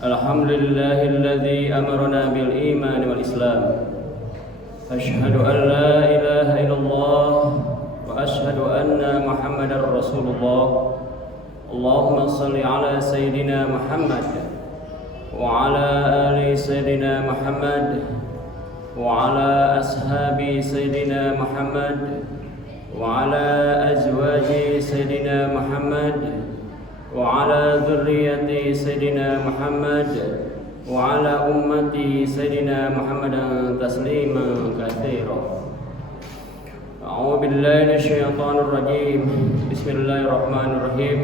الحمد لله الذي أمرنا بالإيمان والإسلام. أشهد أن لا إله إلا الله وأشهد أن محمدا رسول الله. اللهم صل على سيدنا محمد وعلى آل سيدنا محمد وعلى أصحاب سيدنا محمد وعلى أزواج سيدنا محمد وعلى ذرية سيدنا محمد وعلى أمة سيدنا محمد تسليما كثيرا. أعوذ بالله من الشيطان الرجيم. بسم الله الرحمن الرحيم.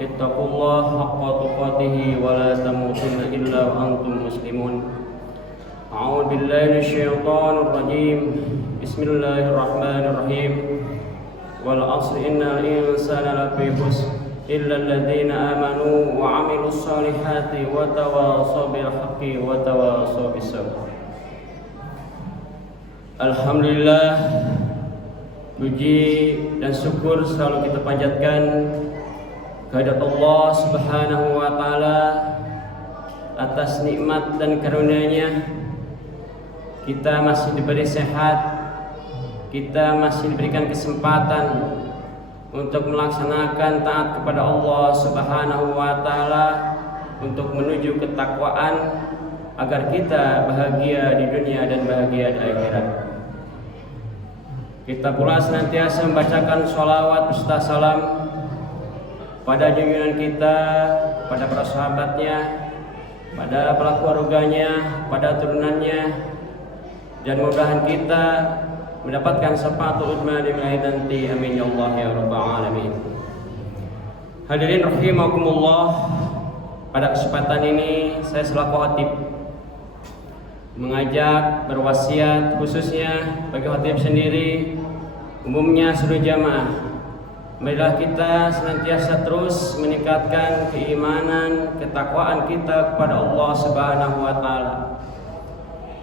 اتقوا الله حق تقاته ولا تموتن إلا وأنتم مسلمون. أعوذ بالله من الشيطان الرجيم. بسم الله الرحمن الرحيم. والعصر إن الإنسان لفي خسر إلا الذين آمنوا وعملوا الصالحات وتواصوا بالحق وتواصوا بالصبر. Alhamdulillah, puji dan syukur selalu kita panjatkan kehadirat Allah Subhanahu wa taala atas nikmat dan karunia-Nya. Kita masih diberi sehat, kita masih diberikan kesempatan untuk melaksanakan taat kepada Allah Subhanahu wa taala, untuk menuju ketakwaan agar kita bahagia di dunia dan bahagia di akhirat. Kita pula senantiasa membacakan sholawat beserta salam pada junjungan kita, pada para sahabatnya, pada para keluarganya, pada turunannya, dan mudah-mudahan kita mendapatkan syafaat uzma di wilayah nanti. Amin ya Allah ya rabbal alamin. Hadirin rahimakumullah, pada kesempatan ini saya selaku khatib mengajak, berwasiat khususnya bagi khatib sendiri, umumnya seluruh jamaah, marilah kita senantiasa terus meningkatkan keimanan, ketakwaan kita kepada Allah Subhanahu wa taala.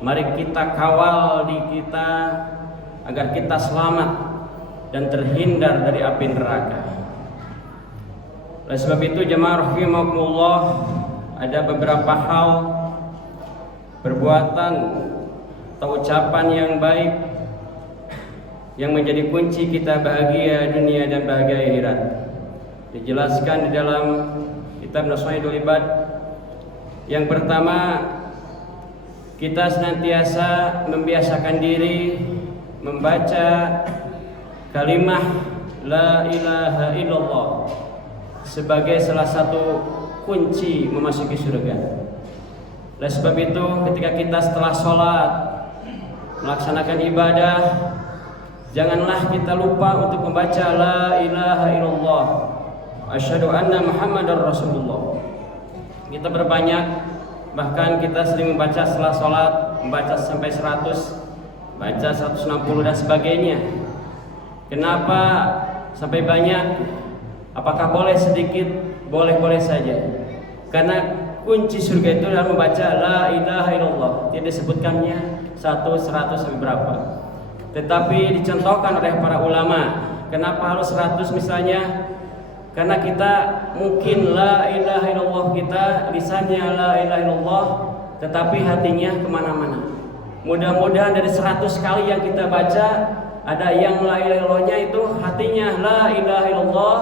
Mari kita kawal di kita agar kita selamat dan terhindar dari api neraka. Oleh sebab itu jemaah rahimakumullah, ada beberapa hal, perbuatan atau ucapan yang baik yang menjadi kunci kita bahagia dunia dan bahagia akhirat. Dijelaskan di dalam kitab Nashidul Ibad. Yang pertama, kita senantiasa membiasakan diri membaca kalimah la ilaha illallah sebagai salah satu kunci memasuki surga. Oleh sebab itu, ketika kita setelah sholat melaksanakan ibadah, janganlah kita lupa untuk membaca la ilaha illallah asyhadu anna muhammadar rasulullah. Kita berbanyak, bahkan kita sering membaca setelah sholat, membaca sampai 100, baca 160 dan sebagainya. Kenapa sampai banyak? Apakah boleh sedikit? Boleh-boleh saja. Karena kunci surga itu adalah membaca la ilaha illallah. Tidak disebutkannya 100 sampai berapa. Tetapi dicontohkan oleh para ulama. Kenapa harus 100 misalnya? Karena kita mungkin la ilaha illallah, kita lisannya la ilaha illallah, tetapi hatinya kemana-mana. Mudah-mudahan dari 100 kali yang kita baca, ada yang la ilaha illallahnya itu hatinya la ilaha illallah,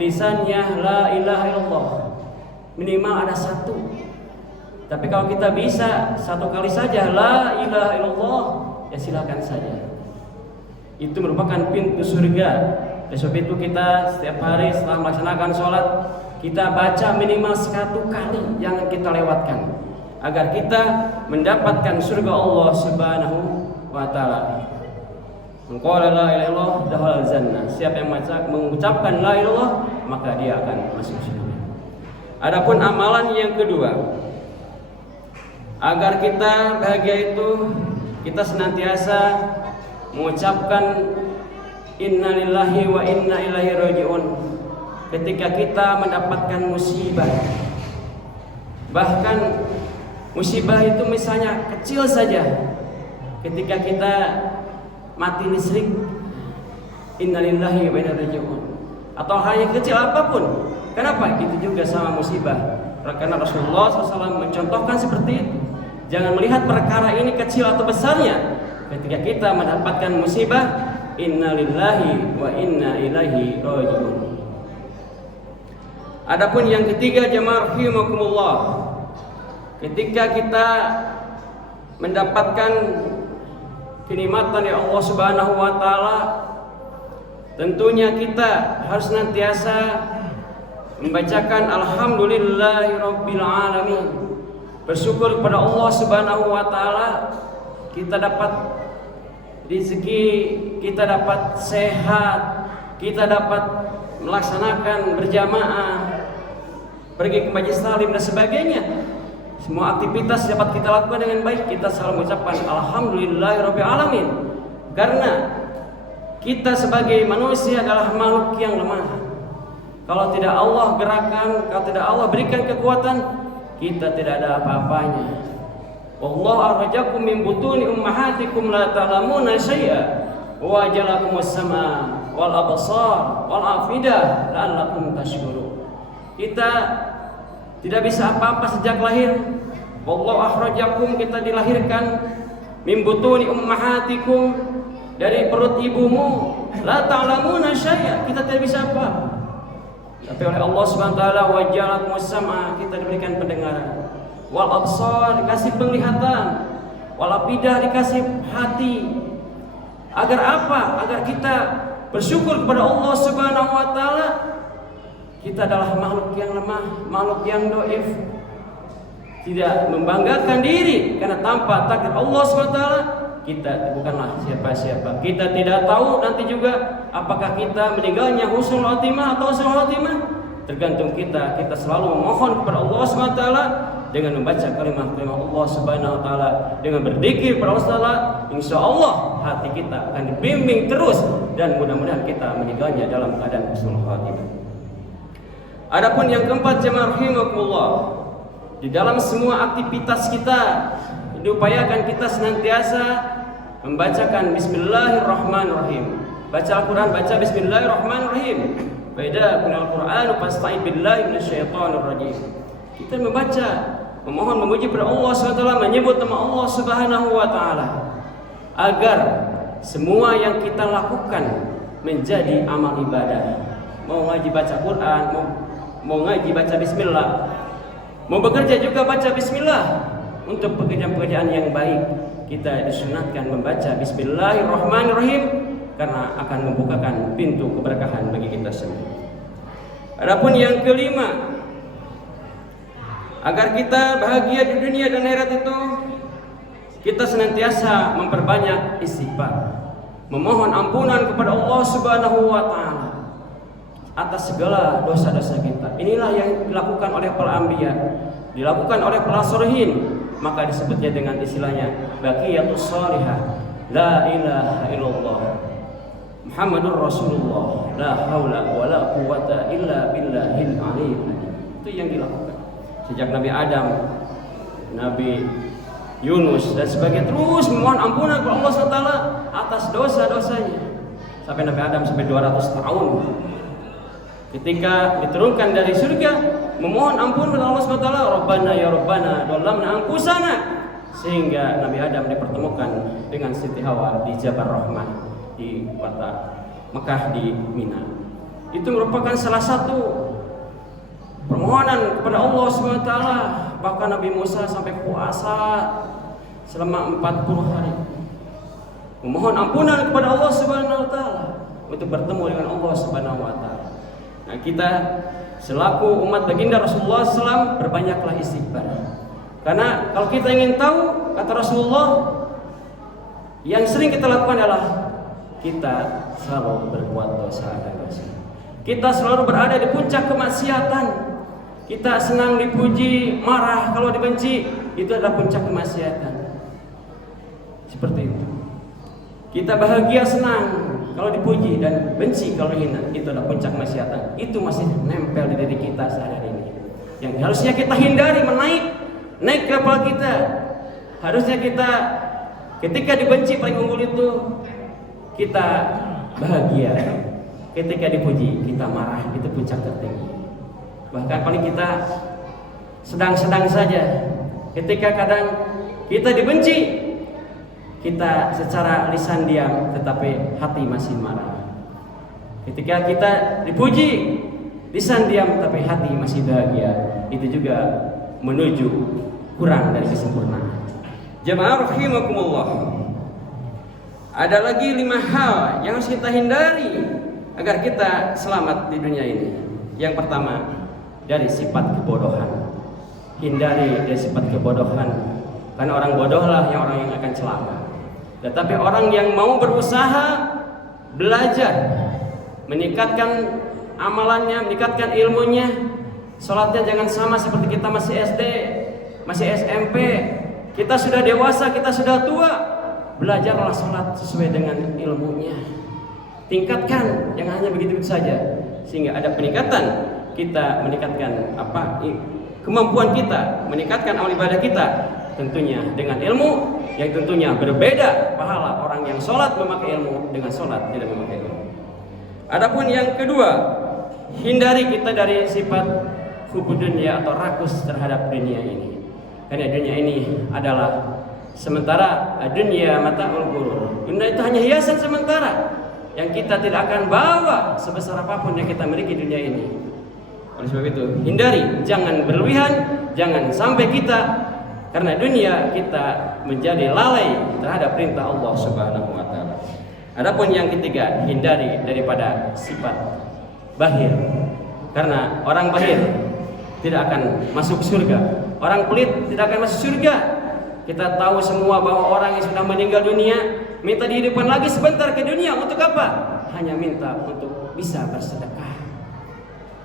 lisannya la ilaha illallah. Minimal ada 1. Tapi kalau kita bisa 1 kali saja la ilaha illallah, ya silakan saja. Itu merupakan pintu surga. Oleh sebab itu kita setiap hari setelah melaksanakan sholat, kita baca minimal 1 kali, jangan kita lewatkan, agar kita mendapatkan surga Allah Subhanahu wa taala. Qala la ilaha illallah dakhala jannah. Siapa yang mengucapkan la ilaha illallah, maka dia akan masuk surga. Adapun amalan yang kedua, agar kita bahagia itu, kita senantiasa mengucapkan innalillahi wa inna ilaihi rajiun ketika kita mendapatkan musibah. Bahkan musibah itu misalnya kecil saja, ketika kita mati listrik, innalillahi wa inna ilaihi rajiun. Atau hal yang kecil apapun, kenapa? Itu juga sama musibah. Karena Rasulullah SAW mencontohkan seperti itu. Jangan melihat perkara ini kecil atau besarnya. Ketika kita mendapatkan musibah, inna lillahi wa inna ilaihi raji'un. Adapun yang ketiga, jamaah rahimakumullah, ketika kita mendapatkan kenikmatan dari Allah Subhanahu wa taala, tentunya kita harus senantiasa membacakan alhamdulillahirabbil alamin. Bersyukur kepada Allah Subhanahu wa taala, kita dapat rezeki, kita dapat sehat, kita dapat melaksanakan berjamaah, pergi ke majelis taklim dan sebagainya. Semua aktivitas dapat kita lakukan dengan baik. Kita selalu mengucapkan alhamdulillahirabbil alamin, karena kita sebagai manusia adalah makhluk yang lemah. Kalau tidak Allah gerakan, kalau tidak Allah berikan kekuatan, kita tidak ada apa-apanya. Wallahu akhrajakum min butuni ummahatikum la ta'lamuna syai'a wa ja'alakumus sama wal absar wal afidah la'allakum tashkurun. Kita tidak bisa apa-apa sejak lahir. Wallahu akhrajakum, kita dilahirkan min butuni ummahatikum, dari perut ibumu, la ta'lamuna syai'a, kita tidak bisa apa. Tapi oleh Allah Subhanahu wa taala, wa ja'alakumus sam'a, kita diberikan pendengaran, wal absar, dikasih penglihatan, wal afidah, dikasih hati. Agar apa? Agar kita bersyukur kepada Allah Subhanahu wa taala. Kita adalah makhluk yang lemah, makhluk yang dhaif, tidak membanggakan diri, karena tanpa takdir Allah Subhanahu wa taala kita bukanlah siapa-siapa. Kita tidak tahu nanti juga apakah kita meninggalnya husnul khotimah atau su'ul khotimah. Tergantung kita. Kita selalu memohon kepada Allah Subhanahu wa taala dengan membaca kalimat-kalimat Allah Subhanahu wa taala, dengan berzikir kepada Allah taala. Insyaallah hati kita akan dibimbing terus dan mudah-mudahan kita meninggalnya dalam keadaan husnul khotimah. Adapun yang keempat, jemaah rahimakumullah, di dalam semua aktivitas kita diupayakan kita senantiasa membacakan bismillahirrahmanirrahim. Baca Al-Quran, baca bismillahirrahmanirrahim. Baida kunal Quran fasta'id billahi minasyaitonir rajim. Kita membaca, memohon, memuji kepada Allah SWT, menyebut nama Allah Subhanahu wa taala, agar semua yang kita lakukan menjadi amal ibadah. Mau ngaji baca Quran, mau ngaji baca bismillah, mau bekerja juga baca bismillah. Untuk pekerjaan-pekerjaan yang baik, kita disunatkan membaca bismillahirrahmanirrahim, karena akan membukakan pintu keberkahan bagi kita semua. Adapun yang kelima, agar kita bahagia di dunia dan akhirat itu, kita senantiasa memperbanyak istighfar, memohon ampunan kepada Allah Subhanahu wa taala atas segala dosa-dosa kita. Inilah yang dilakukan oleh para anbiya, dilakukan oleh para sholihin, maka disebutnya dengan istilahnya baqiyatus shalihah, la ilaha illallah Muhammadur Rasulullah, la haula wala quwata illa billahil aliyyil azim. Itu yang dilakukan sejak Nabi Adam, Nabi Yunus dan sebagainya, terus memohon ampunan kepada Allah SWT atas dosa-dosanya sampai Nabi Adam sampai 200 tahun. Ketika diturunkan dari surga, memohon ampun kepada Allah SWT, Rabbana ya Rabbana dhalamna anfusana, sehingga Nabi Adam dipertemukan dengan Siti Hawa di Jabal Rahmah di kota Mekah di Mina. Itu merupakan salah satu permohonan kepada Allah SWT. Bahkan Nabi Musa sampai puasa selama 40 hari, memohon ampunan kepada Allah Subhanahu wa taala untuk bertemu dengan Allah Subhanahu wa taala. Nah, kita selaku umat baginda Rasulullah SAW berbanyaklah istighfar. Karena kalau kita ingin tahu, kata Rasulullah, yang sering kita lakukan adalah kita selalu berbuat dosa dan dosa. Kita selalu berada di puncak kemaksiatan. Kita senang dipuji, marah kalau dibenci, itu adalah puncak kemaksiatan. Seperti itu. Kita bahagia, senang kalau dipuji, dan benci kalau dihina, itu adalah puncak kemaksiatan. Itu masih nempel di diri kita sehari ini. Yang harusnya kita hindari, naik ke kepala kita. Harusnya kita ketika dibenci paling unggul itu kita bahagia. Ketika dipuji kita marah, itu puncak tertinggi. Bahkan paling kita sedang-sedang saja. Ketika kadang kita dibenci, kita secara lisan diam, tetapi hati masih marah. Ketika kita dipuji, lisan diam, tapi hati masih bahagia. Itu juga menuju kurang dari kesempurnaan. Jamaah rahimakumullah. Ada lagi 5 hal yang harus kita hindari agar kita selamat di dunia ini. Yang pertama, dari sifat kebodohan. Hindari dari sifat kebodohan, karena orang bodohlah orang yang akan celaka. Tetapi orang yang mau berusaha belajar, meningkatkan amalannya, meningkatkan ilmunya, sholatnya jangan sama seperti kita masih SD, masih SMP. Kita sudah dewasa, kita sudah tua. Belajarlah sholat sesuai dengan ilmunya. Tingkatkan, jangan hanya begitu saja, sehingga ada peningkatan. Kita meningkatkan kemampuan kita, meningkatkan amal ibadah kita, tentunya dengan ilmu yang tentunya berbeda pahala orang yang sholat memakai ilmu dengan sholat tidak memakai ilmu. Adapun yang kedua, hindari kita dari sifat hubud dunia atau rakus terhadap dunia ini. Karena dunia ini adalah sementara, dunia mata'ul ghurur. Dunia itu hanya hiasan sementara yang kita tidak akan bawa sebesar apapun yang kita miliki dunia ini. Oleh sebab itu, hindari, jangan berlebihan, jangan sampai kita karena dunia kita menjadi lalai terhadap perintah Allah Subhanahu wa taala. Adapun yang ketiga, hindari daripada sifat bahir. Karena orang bahir tidak akan masuk surga. Orang pelit tidak akan masuk surga. Kita tahu semua bahwa orang yang sudah meninggal dunia minta dihidupkan lagi sebentar ke dunia untuk apa? Hanya minta untuk bisa bersedekah.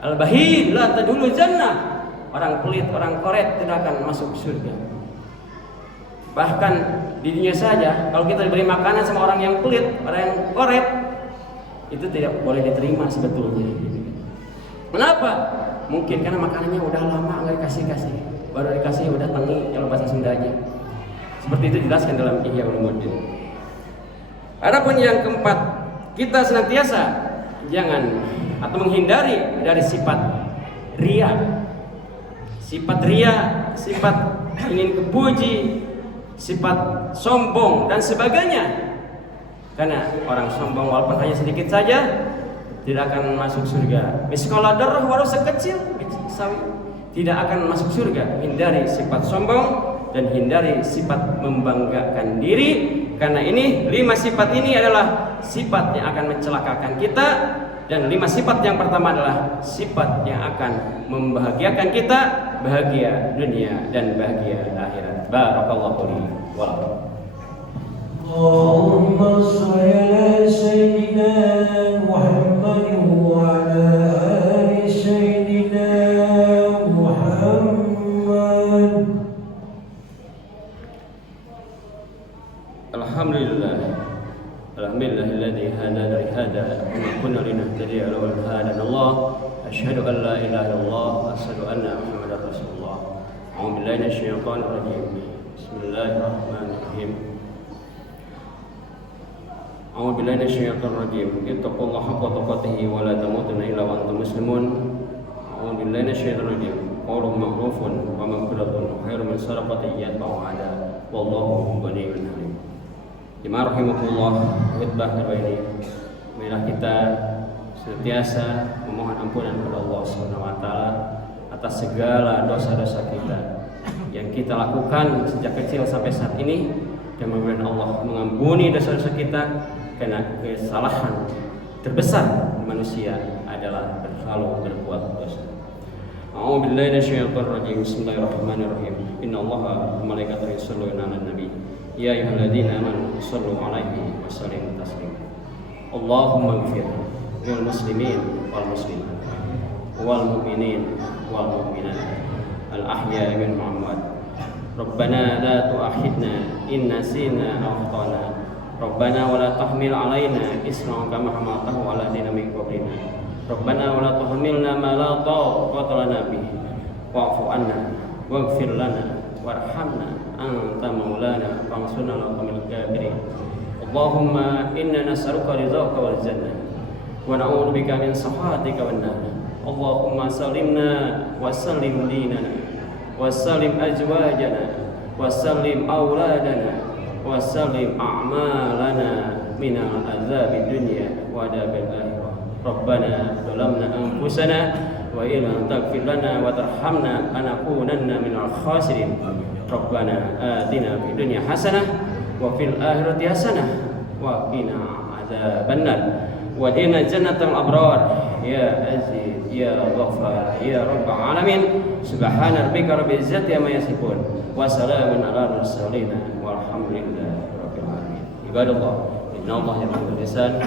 Al-bahir la tadkhulul jannah. Orang pelit, orang koret tidak akan masuk surga. Bahkan di dunia saja, kalau kita diberi makanan sama orang yang pelit, orang yang koret, itu tidak boleh diterima sebetulnya. Kenapa? Mungkin karena makanannya udah lama nggak dikasih, baru dikasih udah tengi kalau bahasa Sundanya. Seperti itu dijelaskan dalam Ihya Ulumuddin. Adapun yang keempat, kita senantiasa jangan atau menghindari dari sifat ria. Sifat ria, sifat ingin kepuji, sifat sombong dan sebagainya. Karena orang sombong walaupun hanya sedikit saja tidak akan masuk surga. Miskola darah walau sekecil tidak akan masuk surga. Hindari sifat sombong dan hindari sifat membanggakan diri. Karena ini 5 sifat ini adalah sifat yang akan mencelakakan kita. Dan 5 sifat yang pertama adalah sifat yang akan membahagiakan kita, bahagia dunia dan bahagia akhirat. Barakallahu li wa lakum. Allahumma shalli ala sayyidina Muhammad wa ala ali sayyidina Muhammad. Alhamdulillah. Alhamdulillahilladzi hadana li hada wa ma kunna linahtadiya laula an hadana Allah. Asyhadu an la ilaha illallah wa asyhadu anna Muhammadar Rasulullah. A'udzu billahi minasyaitonir rajim. Bismillahirrahmanirrahim. A'udzu billahi minasyaitonir rajim. Ittaqullaha haqqa tuqatih wa la tamutunna illa wa antum muslimun. A'udzu billahi minasyaitonir rajim. Qaulun ma'rufun wa maghfiratun khairun min sadaqatin yatba'uha adha. Wallahu ghaniyyun halim. Jemaah rahimakumullah, khutbah kedua ini marilah kita senantiasa memohon ampunan kepada Allah Subhanahu wa taala atas segala dosa-dosa kita yang kita lakukan sejak kecil sampai saat ini, dan mudah-mudahan Allah mengampuni dosa-dosa kita, karena kesalahan terbesar manusia adalah selalu berbuat dosa. A'udzu billahi minasyaitonir rajim. Bismillahirrahmanirrahim. Innallaha wa malaikatahu yusholluna 'alan nabi. Ya ayyuhalladzina amanu shallu 'alaihi wa sallimu taslima. Allahumma ighfir lil muslimin wal muslimat wal mu'minin wal mu'minat al ahya'i minhum wal amwat. Rabbana la tu'akhidna in nasina aw akhtana. Rabbana wa la tahmil 'alaina isran kama hamaltahu 'ala alladziina min qablina. Rabbana wa la tuhammilna ma la taqata lana bihi wa'fu 'anna waghfir lana warhamna anta maulana fansurna 'alal qawmil kafirin. Allahumma inna nas'aluka ridhaka wal jannah wa na'udzu bika min sakhatika wan nar. Allahumma sallimna wa sallim dinana وسلم أزواجنا وسلم أولادنا وسلم أعمالنا من عذاب الدنيا وعذاب الآخرة. ربنا ظلمنا أنفسنا وإن لم تغفر لنا وترحمنا لنكونن من الخاسرين. ربنا آتنا في الدنيا حسنة وفي الآخرة حسنة وقنا عذاب النار وادخلنا جنة الأبرار يا عزيز يا غفار يا رب العالمين. سبحان ربك رب العزة عما يصفون وسلام على المرسلين والحمد لله رب العالمين. عباد الله إن الله يأمر بالإحسان